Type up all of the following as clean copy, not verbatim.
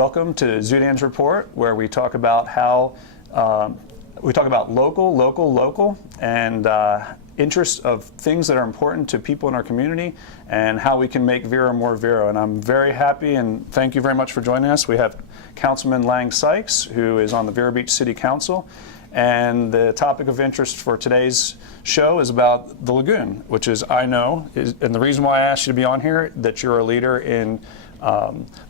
Welcome to Zudan's Report, where we talk about how local, and interests of things that are important to people in our community, and how we can make Vero more Vero. And I'm very happy, and thank you very much for joining us. We have Councilman Lange Sykes, who is on the Vero Beach City Council, and the topic of interest for today's show is about the lagoon, which is, and the reason why I asked you to be on here, that you're a leader in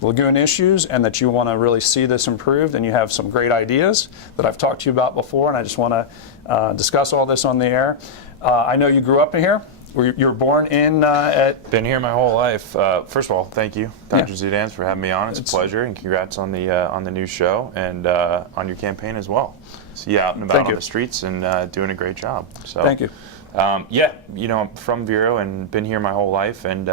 lagoon issues, and that you want to really see this improved, and you have some great ideas that I've talked to you about before, and I just want to discuss all this on the air. I know you grew up in here. You were born in Been here my whole life. First of all, thank you, Dr. Zudan, for having me on. It's a pleasure, and congrats on the new show and on your campaign as well. So out and about on the streets and doing a great job. So thank you. I'm from Vero and been here my whole life, and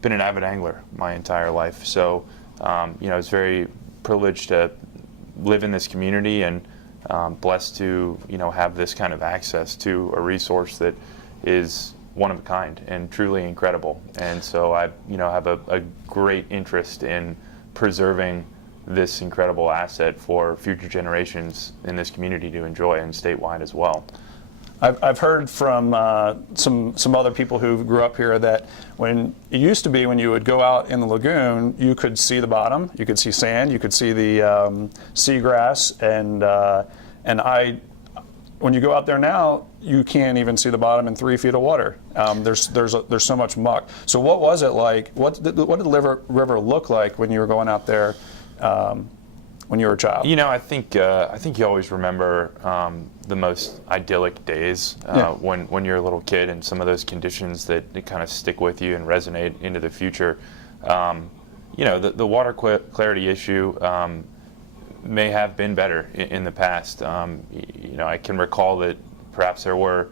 been an avid angler my entire life. So I was very privileged to live in this community, and blessed to have this kind of access to a resource that is one of a kind and truly incredible. And so I have a great interest in preserving this incredible asset for future generations in this community to enjoy, and statewide as well. I've heard from some other people who grew up here that when it used to be, when you would go out in the lagoon, you could see the bottom, you could see sand, you could see the seagrass, and when you go out there now, you can't even see the bottom in 3 feet of water. There's so much muck. So what was it like? What did the river look like when you were going out there when you were a child? I think you always remember the most idyllic days when you're a little kid, and some of those conditions that kind of stick with you and resonate into the future. The water clarity issue may have been better in the past. I can recall that perhaps there were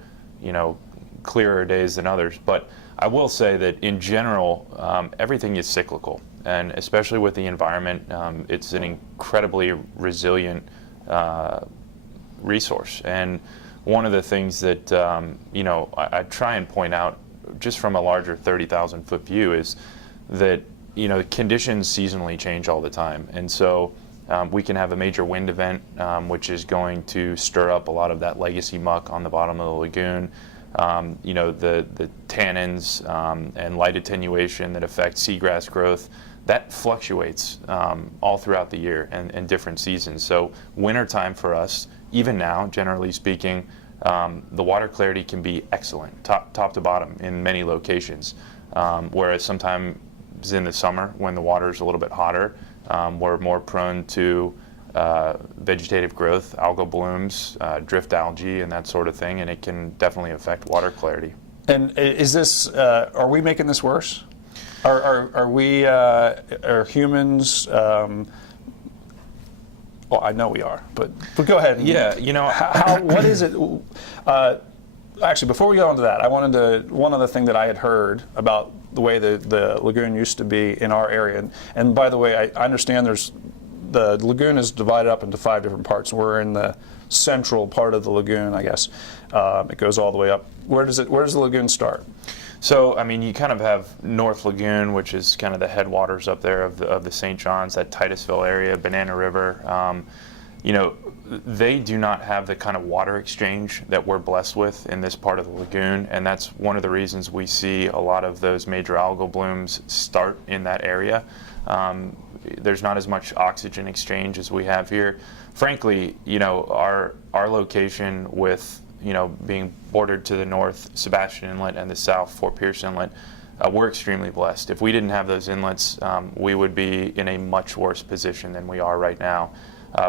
clearer days than others, but I will say that in general everything is cyclical, and especially with the environment, it's an incredibly resilient resource. And one of the things that I try and point out, just from a larger 30,000 foot view, is that conditions seasonally change all the time, and so we can have a major wind event which is going to stir up a lot of that legacy muck on the bottom of the lagoon. The tannins and light attenuation that affect seagrass growth, that fluctuates all throughout the year and different seasons. So wintertime for us, even now, generally speaking, the water clarity can be excellent, top to bottom in many locations. Whereas sometimes in the summer, when the water is a little bit hotter, we're more prone to vegetative growth, algal blooms, drift algae, and that sort of thing, and it can definitely affect water clarity. And is this? Are we making this worse? Are humans? Well, I know we are, but go ahead. What is it? Actually, before we go into that, one other thing that I had heard about the way the lagoon used to be in our area, and by the way, I understand the lagoon is divided up into 5 different parts. We're in the central part of the lagoon, I guess. It goes all the way up. Where does the lagoon start? So, you kind of have North Lagoon, which is kind of the headwaters up there of the St. John's, that Titusville area, Banana River. They do not have the kind of water exchange that we're blessed with in this part of the lagoon, and that's one of the reasons we see a lot of those major algal blooms start in that area. There's not as much oxygen exchange as we have here. Frankly, our location with being bordered to the north, Sebastian Inlet, and the south, Fort Pierce Inlet, we're extremely blessed. If we didn't have those inlets, we would be in a much worse position than we are right now.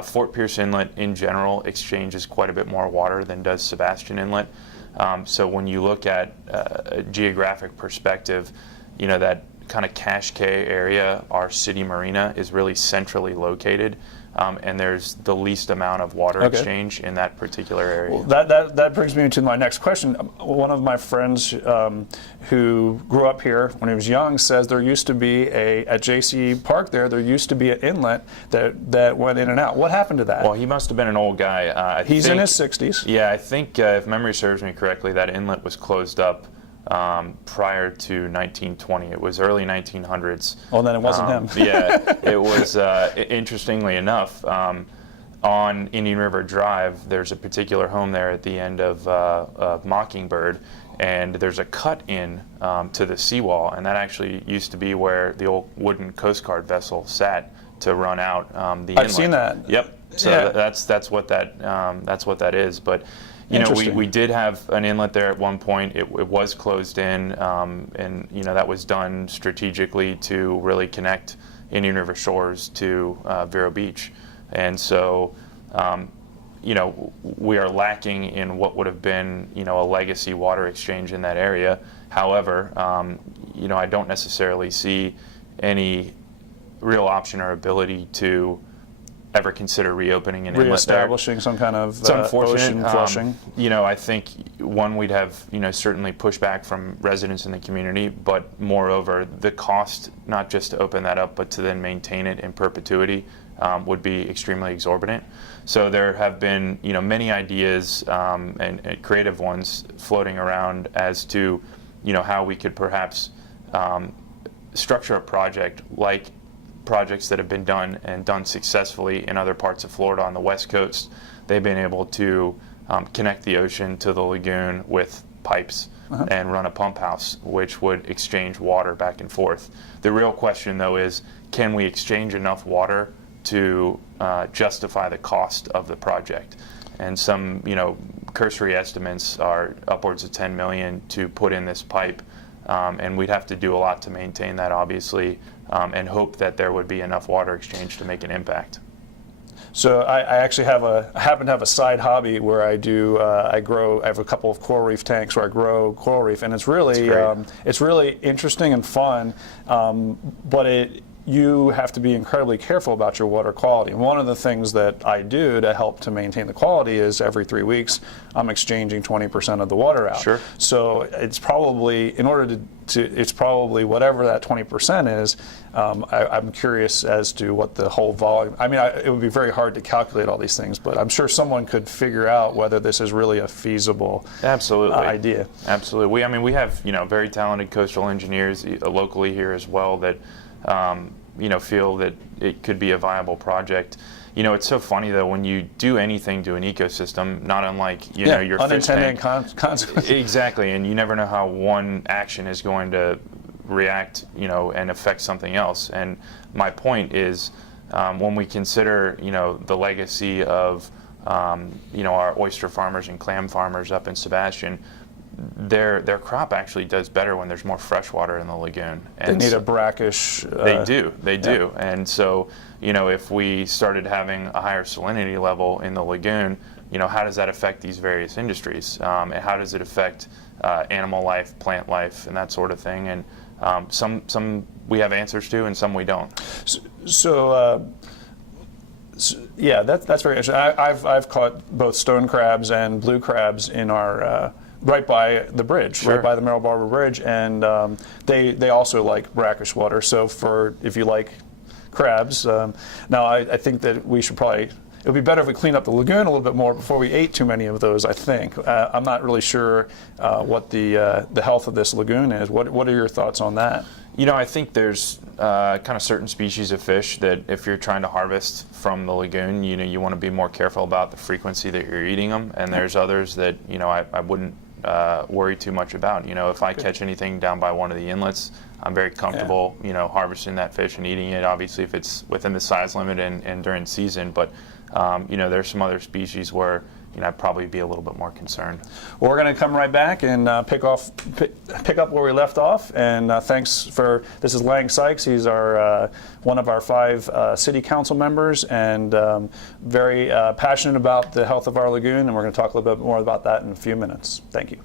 Fort Pierce Inlet, in general, exchanges quite a bit more water than does Sebastian Inlet. So when you look at a geographic perspective, that kind of Cache Cay area, our city marina, is really centrally located. And there's the least amount of water exchange in that particular area. Well, that brings me to my next question. One of my friends who grew up here when he was young says there used to be at J.C. Park there used to be an inlet that went in and out. What happened to that? Well, he must have been an old guy. He's in his 60s. Yeah, I think if memory serves me correctly, that inlet was closed up prior to 1920. It was early 1900s. Well, then it wasn't him. Yeah, it was, interestingly enough, on Indian River Drive, there's a particular home there at the end of Mockingbird, and there's a cut in to the seawall, and that actually used to be where the old wooden Coast Guard vessel sat to run out the inlet. I've seen that. Yep. So Yeah. that's what that is. But you know, we did have an inlet there at one point. It was closed in, and you know, that was done strategically to really connect Indian River shores to Vero Beach. And so, you know, we are lacking in what would have been, you know, a legacy water exchange in that area. However, you know, I don't necessarily see any real option or ability to ever consider reopening an inlet there. Reestablishing some kind of It's unfortunate. ocean flushing. You know, I think we'd have, you know, certainly pushback from residents in the community, but moreover, the cost, not just to open that up, but to then maintain it in perpetuity, would be extremely exorbitant. So there have been, you know, many ideas and creative ones floating around as to, you know, how we could perhaps structure a project like projects that have been done and done successfully in other parts of Florida on the West Coast. They've been able to connect the ocean to the lagoon with pipes and run a pump house, which would exchange water back and forth. The real question, though, is can we exchange enough water to justify the cost of the project? And some, you know, cursory estimates are upwards of $10 million to put in this pipe, and we'd have to do a lot to maintain that, obviously, and hope that there would be enough water exchange to make an impact. So I actually happen to have a side hobby where I have a couple of coral reef tanks where I grow coral reef, and it's really interesting and fun, but you have to be incredibly careful about your water quality. And one of the things that I do to help to maintain the quality is every 3 weeks I'm exchanging 20% of the water out. Sure. So it's probably, in order it's probably whatever that 20% is. I'm curious as to what the whole volume. I mean, it would be very hard to calculate all these things, but I'm sure someone could figure out whether this is really a feasible idea. Absolutely. We have, you know, very talented coastal engineers locally here as well that you know, feel that it could be a viable project. You know, it's so funny though, when you do anything to an ecosystem, not unlike, you know, your unintended fish tank. consequences. Exactly, and you never know how one action is going to react, you know, and affect something else. And my point is, when we consider, you know, the legacy of, you know, our oyster farmers and clam farmers up in Sebastian, their crop actually does better when there's more fresh water in the lagoon. And they need a brackish. They do. And so, you know, if we started having a higher salinity level in the lagoon, you know, how does that affect these various industries? And how does it affect animal life, plant life, and that sort of thing? And some we have answers to, and some we don't. So yeah, that's very interesting. I've caught both stone crabs and blue crabs in our right by the bridge, Sure. right by the Merrill Barber Bridge, and they also like brackish water. So if you like crabs, now I think that we should probably. It would be better if we cleaned up the lagoon a little bit more before we ate too many of those, I think. I'm not really sure what the health of this lagoon is. What are your thoughts on that? You know, I think there's kind of certain species of fish that if you're trying to harvest from the lagoon, you know, you want to be more careful about the frequency that you're eating them. And there's others that, you know, I wouldn't worry too much about. You know, if I catch anything down by one of the inlets, I'm very comfortable, you know, harvesting that fish and eating it, obviously, if it's within the size limit and during season. But, you know, there's some other species where, you know, I'd probably be a little bit more concerned. Well, we're going to come right back and pick up where we left off. And this is Lange Sykes. He's our one of our 5 city council members, and very passionate about the health of our lagoon. And we're going to talk a little bit more about that in a few minutes. Thank you.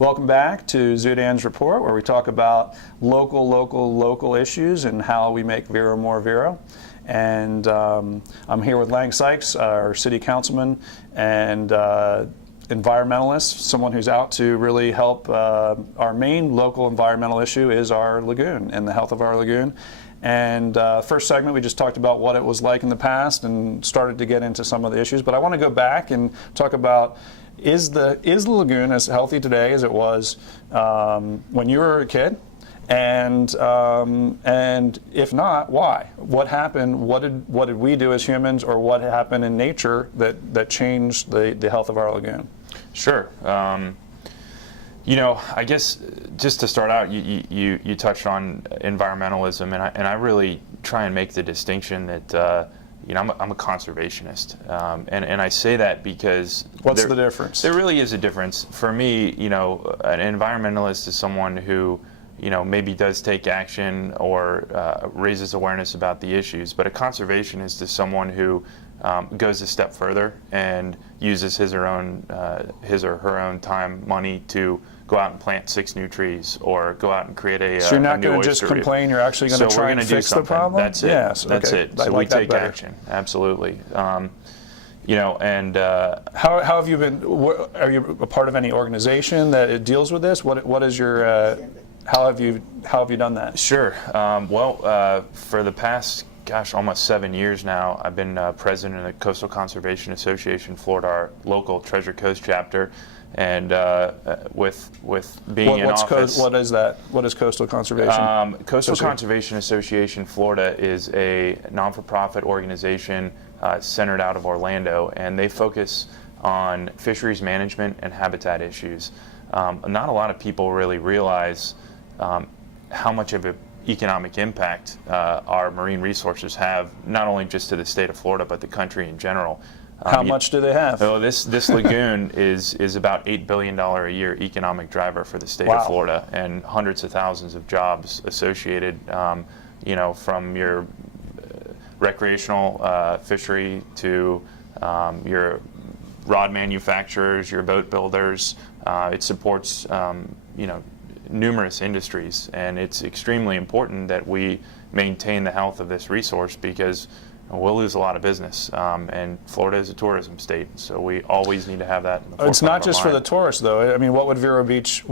Welcome back to Zudan's Report, where we talk about local issues and how we make Vero more Vero. And I'm here with Lange Sykes, our city councilman and environmentalist, someone who's out to really help. Our main local environmental issue is our lagoon and the health of our lagoon. And first segment, we just talked about what it was like in the past and started to get into some of the issues. But I want to go back and talk about, is the lagoon as healthy today as it was when you were a kid? And if not, why? What happened? What did we do as humans, or what happened in nature that changed the health of our lagoon? Sure. I guess just to start out, you touched on environmentalism, and I really try and make the distinction that I'm a conservationist, and I say that because what's the difference? There really is a difference. For me, an environmentalist is someone who maybe does take action or raises awareness about the issues, but a conservationist is someone who goes a step further and uses his or her own time, money to go out and plant 6 new trees, or go out and create a So you're not going to just complain, you're actually going to try and fix the problem? That's it. Yes, that's okay. it. So like we take action. Absolutely. And how have you been? Are you a part of any organization that it deals with this? What is your? How have you done that? Sure. For the past, almost 7 years now, I've been president of the Coastal Conservation Association Florida, our local Treasure Coast chapter, and with being in office. What is that? What is Coastal Conservation? Coastal Conservation Association Florida is a non-for-profit organization centered out of Orlando, and they focus on fisheries management and habitat issues. Not a lot of people really realize how much of an economic impact our marine resources have, not only just to the state of Florida, but the country in general. How much do they have? Oh, this lagoon is about $8 billion a year economic driver for the state Wow. of Florida, and hundreds of thousands of jobs associated, from your recreational fishery to your rod manufacturers, your boat builders. It supports, numerous industries, and it's extremely important that we maintain the health of this resource, because we'll lose a lot of business, and Florida is a tourism state, so we always need to have that in the forefront It's not of our just for the mind. tourists, though. I mean, what would Vero Beach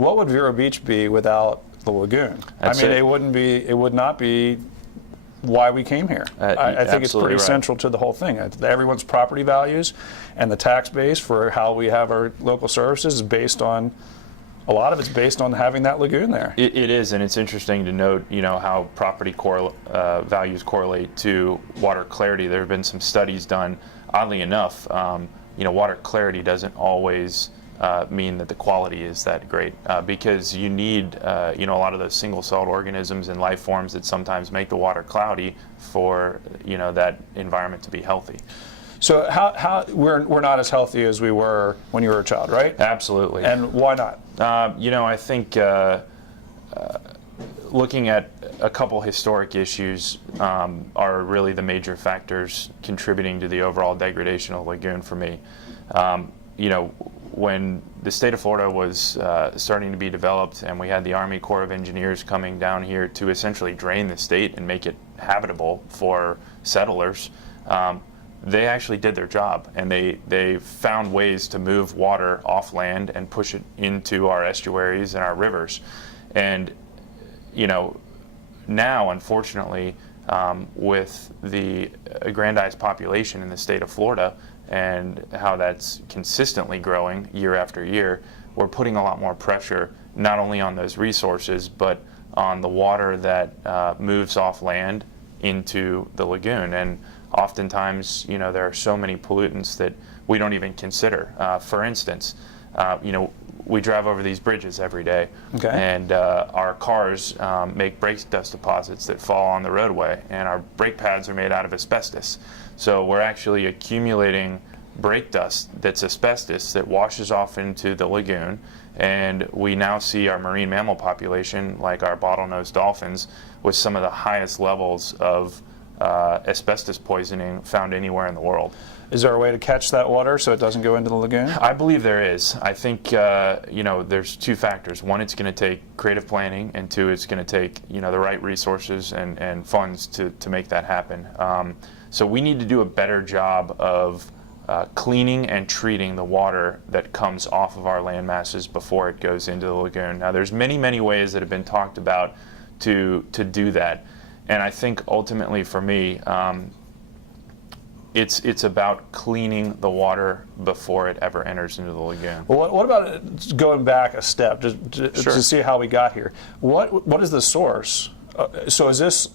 be without the lagoon? That's I mean, it. it would not be why we came here. I think it's pretty right. central to the whole thing. Everyone's property values and the tax base for how we have our local services is based on, a lot of it's based on having that lagoon there. It is, and it's interesting to note, how property values correlate to water clarity. There have been some studies done. Oddly enough, water clarity doesn't always mean that the quality is that great, because you need, a lot of those single-celled organisms and life forms that sometimes make the water cloudy for, that environment to be healthy. So how we're not as healthy as we were when you were a child, right? Absolutely. And why not? I think looking at a couple historic issues are really the major factors contributing to the overall degradation of the lagoon for me. When the state of Florida was starting to be developed, and we had the Army Corps of Engineers coming down here to essentially drain the state and make it habitable for settlers, they actually did their job, and they found ways to move water off land and push it into our estuaries and our rivers. And now, unfortunately, with the aggrandized population in the state of Florida and how that's consistently growing year after year, we're putting a lot more pressure not only on those resources, but on the water that moves off land into the lagoon. And oftentimes, there are so many pollutants that we don't even consider. For instance, we drive over these bridges every day, okay. and our cars make brake dust deposits that fall on the roadway, and our brake pads are made out of asbestos. So we're actually accumulating brake dust that's asbestos that washes off into the lagoon, and we now see our marine mammal population, like our bottlenose dolphins, with some of the highest levels of asbestos poisoning found anywhere in the world. Is there a way to catch that water so it doesn't go into the lagoon? I believe there is. I think there's two factors. One, it's going to take creative planning, and two, it's going to take the right resources and funds to make that happen. So we need to do a better job of cleaning and treating the water that comes off of our land masses before it goes into the lagoon. Now, there's many ways that have been talked about to do that. And I think ultimately for me, it's about cleaning the water before it ever enters into the lagoon. Well, what about going back a step to see how we got here? What is the source? So is this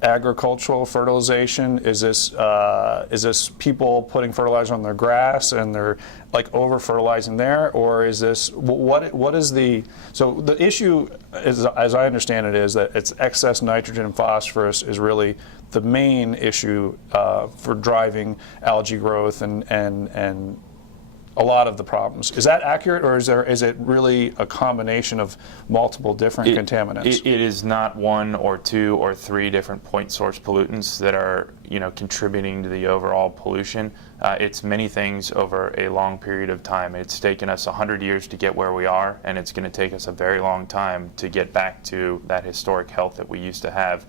agricultural fertilization? Is this people putting fertilizer on their grass and they're like over fertilizing there, or is this what is the issue is, as I understand it, is that it's excess nitrogen and phosphorus is really the main issue for driving algae growth and a lot of the problems. Is that accurate, or is it really a combination of multiple different contaminants? It is not one or two or three different point source pollutants that are contributing to the overall pollution. It's many things over a long period of time. It's taken us 100 years to get where we are, and it's going to take us a very long time to get back to that historic health that we used to have.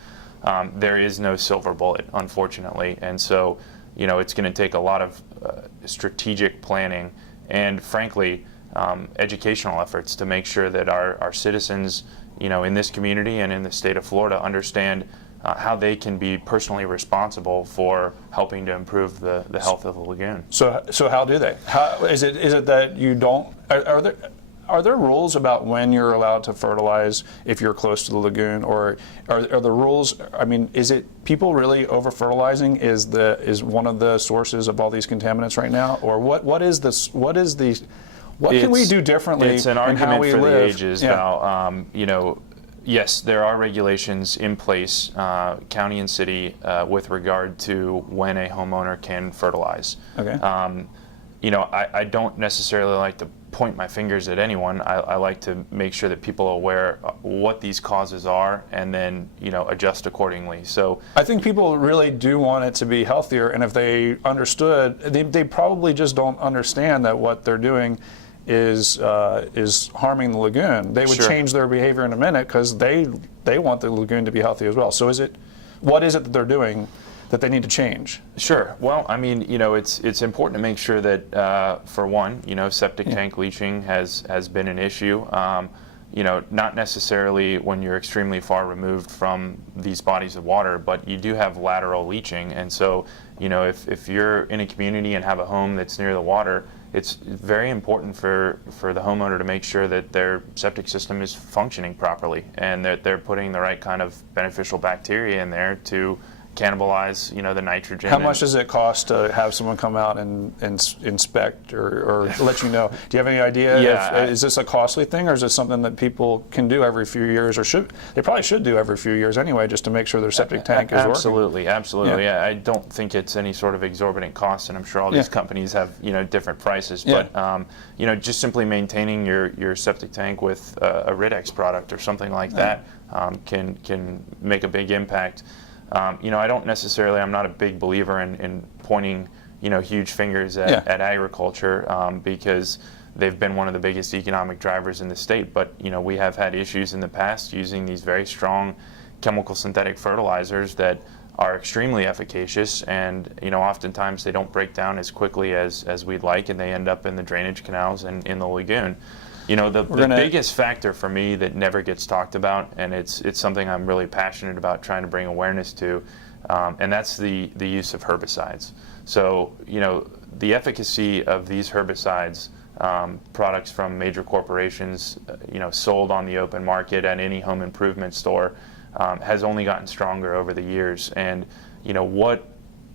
There is no silver bullet, unfortunately, and so it's going to take a lot of strategic planning and, frankly, educational efforts to make sure that our citizens, in this community and in the state of Florida, understand how they can be personally responsible for helping to improve the health of the lagoon. So how do they? Is it that you don't? Are there rules about when you're allowed to fertilize if you're close to the lagoon, or are the rules? I mean, is it people really over fertilizing is one of the sources of all these contaminants right now, or what is this? What can we do differently? It's an argument for the ages now. Yes, there are regulations in place, county and city, with regard to when a homeowner can fertilize. Okay. I don't necessarily like to point my fingers at anyone. I like to make sure that people are aware what these causes are, and then adjust accordingly. So I think people really do want it to be healthier, and if they understood, they probably just don't understand that what they're doing is harming the lagoon. They would change their behavior in a minute because they want the lagoon to be healthy as well. So what is it that they're doing that they need to change? Sure. Well, I mean, it's important to make sure that, for one, septic tank leaching has been an issue. Not necessarily when you're extremely far removed from these bodies of water, but you do have lateral leaching. And so, if you're in a community and have a home that's near the water, it's very important for the homeowner to make sure that their septic system is functioning properly and that they're putting the right kind of beneficial bacteria in there to cannibalize, the nitrogen. How much does it cost to have someone come out and inspect or let you know? Do you have any idea? Yeah, is this a costly thing, or is this something that people can do every few years, or they probably should do every few years anyway, just to make sure their septic tank is working? Absolutely. Yeah, I don't think it's any sort of exorbitant cost, and I'm sure all these companies have different prices. But just simply maintaining your septic tank with a Ridex product or something like that can make a big impact. I don't necessarily, I'm not a big believer in pointing, huge fingers at agriculture because they've been one of the biggest economic drivers in the state. But, we have had issues in the past using these very strong chemical synthetic fertilizers that are extremely efficacious, and, oftentimes they don't break down as quickly as we'd like, and they end up in the drainage canals and in the lagoon. The biggest factor for me that never gets talked about, and it's something I'm really passionate about trying to bring awareness to, and that's the use of herbicides. So, the efficacy of these herbicides, products from major corporations, sold on the open market at any home improvement store, has only gotten stronger over the years. And, what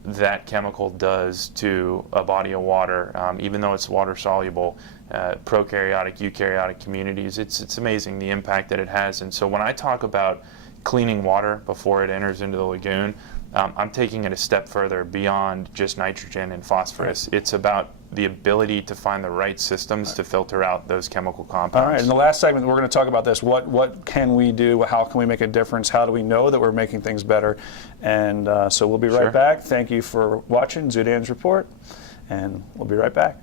that chemical does to a body of water, even though it's water soluble, prokaryotic, eukaryotic communities, it's amazing the impact that it has. And so when I talk about cleaning water before it enters into the lagoon, I'm taking it a step further beyond just nitrogen and phosphorus. It's about the ability to find the right systems to filter out those chemical compounds. All right, in the last segment, we're going to talk about this. What can we do? How can we make a difference? How do we know that we're making things better? And so we'll be right back. Thank you for watching Zudan's Report, and we'll be right back.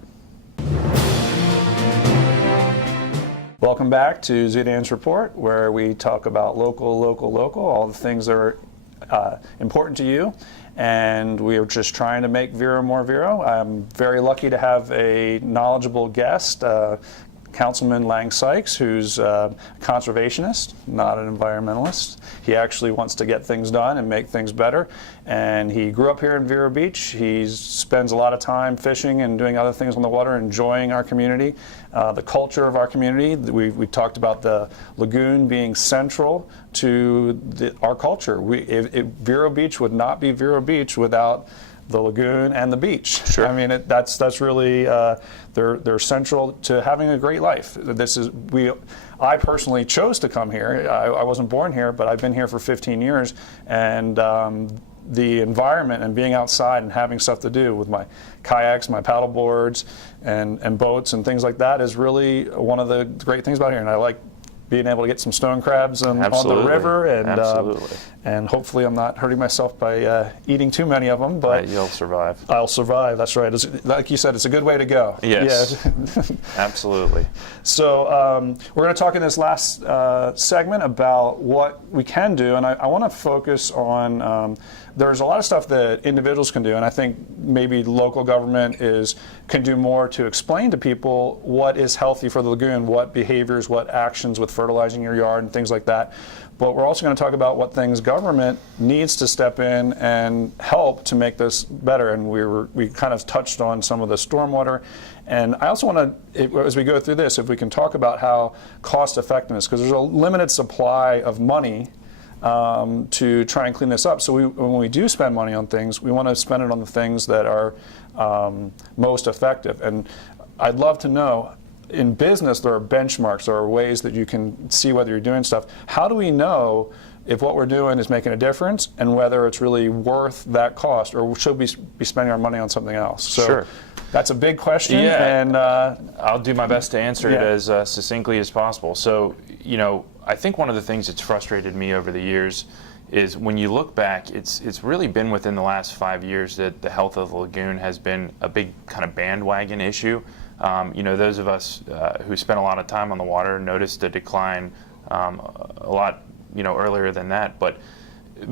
Welcome back to Zudan's Report, where we talk about local, all the things that are important to you. And we are just trying to make Vero more Vero. I'm very lucky to have a knowledgeable guest, Councilman Lange Sykes, who's a conservationist, not an environmentalist. He actually wants to get things done and make things better. And he grew up here in Vero Beach. He spends a lot of time fishing and doing other things on the water, enjoying our community, the culture of our community. We talked about the lagoon being central to our culture. Vero Beach would not be Vero Beach without the lagoon and the beach. Sure. I mean, that's really they're central to having a great life. I personally chose to come here. I wasn't born here, but I've been here for 15 years, and the environment and being outside and having stuff to do with my kayaks, my paddle boards, and boats and things like that is really one of the great things about here. And I like being able to get some stone crabs on the river, and hopefully I'm not hurting myself by eating too many of them. But you'll survive. I'll survive. That's right. Like you said, it's a good way to go. Yes, yeah. Absolutely. So we're going to talk in this last segment about what we can do, and I want to focus on. There's a lot of stuff that individuals can do, and I think maybe local government can do more to explain to people what is healthy for the lagoon, what behaviors, what actions with fertilizing your yard and things like that. But we're also going to talk about what things government needs to step in and help to make this better. And we kind of touched on some of the stormwater. And I also want to, as we go through this, if we can talk about how cost effectiveness, because there's a limited supply of money to try and clean this up. So when we do spend money on things, we want to spend it on the things that are most effective. And I'd love to know, in business, there are benchmarks, there are ways that you can see whether you're doing stuff. How do we know if what we're doing is making a difference and whether it's really worth that cost, or should we be spending our money on something else? So sure. That's a big question. Yeah, and I'll do my best to answer it as succinctly as possible. So, I think one of the things that's frustrated me over the years is when you look back, it's really been within the last 5 years that the health of the lagoon has been a big kind of bandwagon issue. Those of us who spent a lot of time on the water noticed a decline a lot, earlier than that. But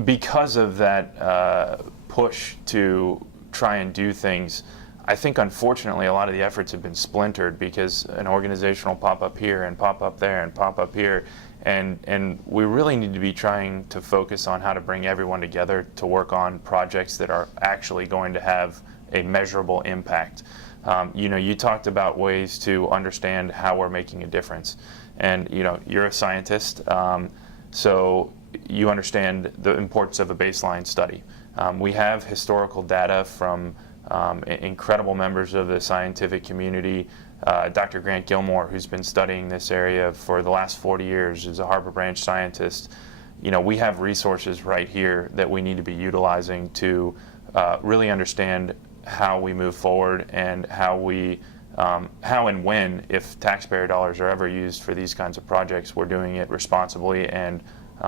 because of that push to try and do things, I think unfortunately a lot of the efforts have been splintered because an organization will pop up here and pop up there and pop up here. And we really need to be trying to focus on how to bring everyone together to work on projects that are actually going to have a measurable impact. You talked about ways to understand how we're making a difference. And, you're a scientist, so you understand the importance of a baseline study. We have historical data from incredible members of the scientific community. Dr. Grant Gilmore, who's been studying this area for the last 40 years, is a Harbor Branch scientist. We have resources right here that we need to be utilizing to really understand how we move forward and how and when, if taxpayer dollars are ever used for these kinds of projects, we're doing it responsibly and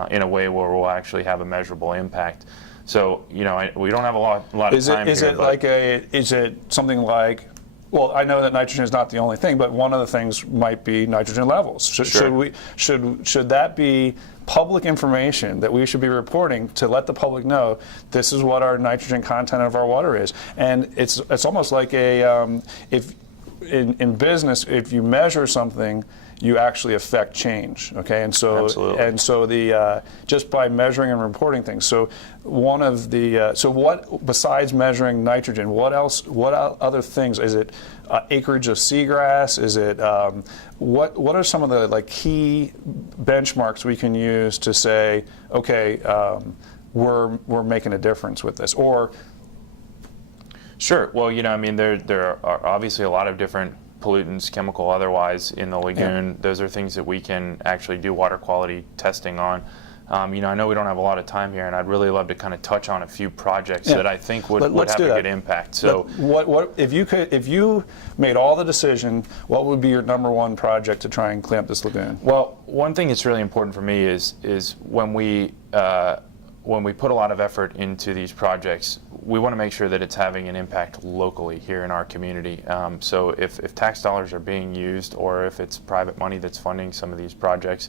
in a way where we'll actually have a measurable impact. So, we don't have a lot of time here. Is it something like, well, I know that nitrogen is not the only thing, but one of the things might be nitrogen levels. Should that be public information that we should be reporting to let the public know this is what our nitrogen content of our water is? And it's almost like if in business, if you measure something, you actually affect change. Okay, and so Absolutely. And so the just by measuring and reporting things. So one of the so what besides measuring nitrogen, what else? What other things? Is it acreage of seagrass? Is it what are some of the key benchmarks we can use to say, okay, we're making a difference with this? Or Sure. Well, there are obviously a lot of different pollutants, chemical otherwise, in the lagoon. Yeah. Those are things that we can actually do water quality testing on. I know we don't have a lot of time here, and I'd really love to kind of touch on a few projects that I think would have a good impact. So, what if you made all the decision? What would be your number one project to try and clean up this lagoon? Well, one thing that's really important for me is when we put a lot of effort into these projects, we want to make sure that it's having an impact locally here in our community. So if tax dollars are being used, or if it's private money that's funding some of these projects,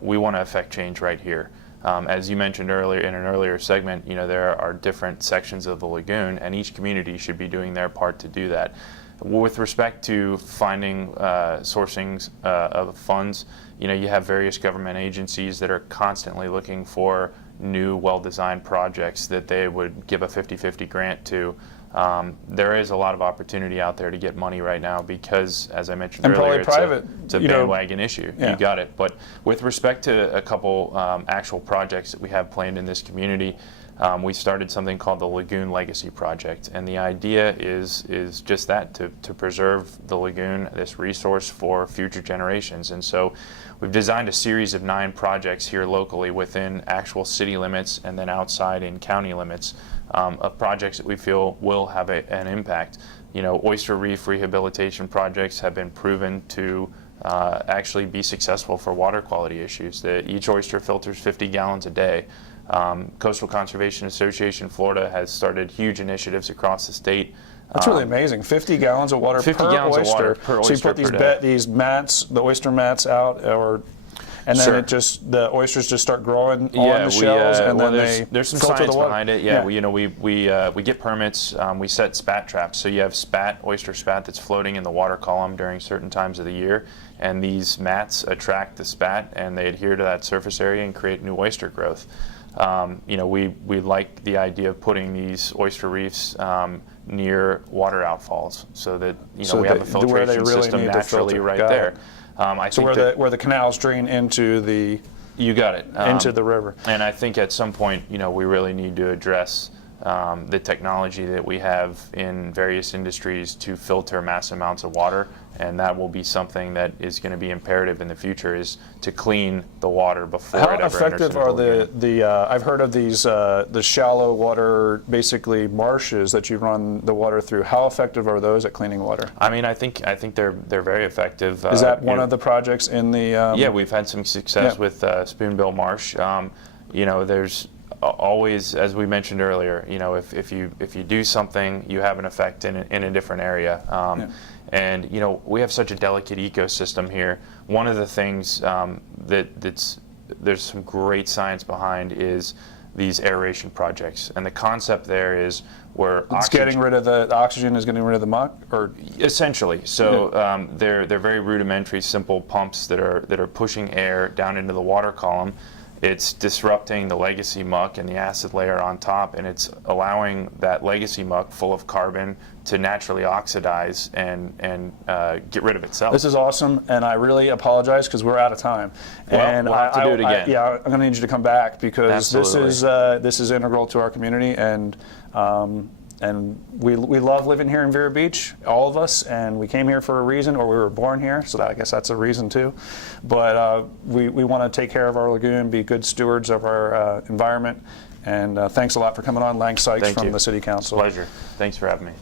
we want to affect change right here. As you mentioned earlier in an earlier segment, there are different sections of the lagoon, and each community should be doing their part to do that. With respect to finding sourcings of funds, you know, you have various government agencies that are constantly looking for new, well-designed projects that they would give a 50-50 grant to. There is a lot of opportunity out there to get money right now because, as I mentioned earlier, it's a bandwagon issue. Yeah. You got it. But with respect to a couple actual projects that we have planned in this community, we started something called the Lagoon Legacy Project, and the idea is just that, to preserve the lagoon, this resource for future generations. And so we've designed a series of 9 projects here locally within actual city limits and then outside in county limits of projects that we feel will have an impact. You know, oyster reef rehabilitation projects have been proven to actually be successful for water quality issues. Each oyster filters 50 gallons a day. Coastal Conservation Association Florida has started huge initiatives across the state. That's really amazing. 50 gallons of water 50 per gallons oyster. of water per oyster. So you put these mats, the oyster mats out, and then it just, the oysters just start growing on the shells, and then there's some filter science the water behind it. Yeah, we get permits. We set spat traps. So you have oyster spat that's floating in the water column during certain times of the year, and these mats attract the spat, and they adhere to that surface area and create new oyster growth. You know, we like the idea of putting these oyster reefs near water outfalls, so that we have a filtration system naturally right there. I think where the canals drain into the into the river. And I think at some point, you know, we really need to address the technology that we have in various industries to filter mass amounts of water, and that will be something that is going to be imperative in the future, is to clean the water before it ever enters. How effective are the I've heard of these the shallow water, basically marshes that you run the water through. How effective are those at cleaning water? I mean, I think they're very effective. Is that one of the projects in the? Yeah, we've had some success with Spoonbill Marsh. You know, there's always, as we mentioned earlier, you know, if you do something, you have an effect in a different area. And you know, we have such a delicate ecosystem here. One of the things there's some great science behind is these aeration projects, and the concept there is where it's getting rid of the oxygen is getting rid of the muck, or essentially. So they're very rudimentary, simple pumps that are pushing air down into the water column. It's disrupting the legacy muck and the acid layer on top, and it's allowing that legacy muck full of carbon to naturally oxidize and get rid of itself. This is awesome, and I really apologize because we're out of time. Well, and we'll have to do it again. I'm going to need you to come back because Absolutely. this is integral to our community, and we love living here in Vero Beach, all of us, and we came here for a reason, or we were born here, so I guess that's a reason too. But we want to take care of our lagoon, be good stewards of our environment, and thanks a lot for coming on, Lange Sykes from the City Council. Pleasure. Thanks for having me.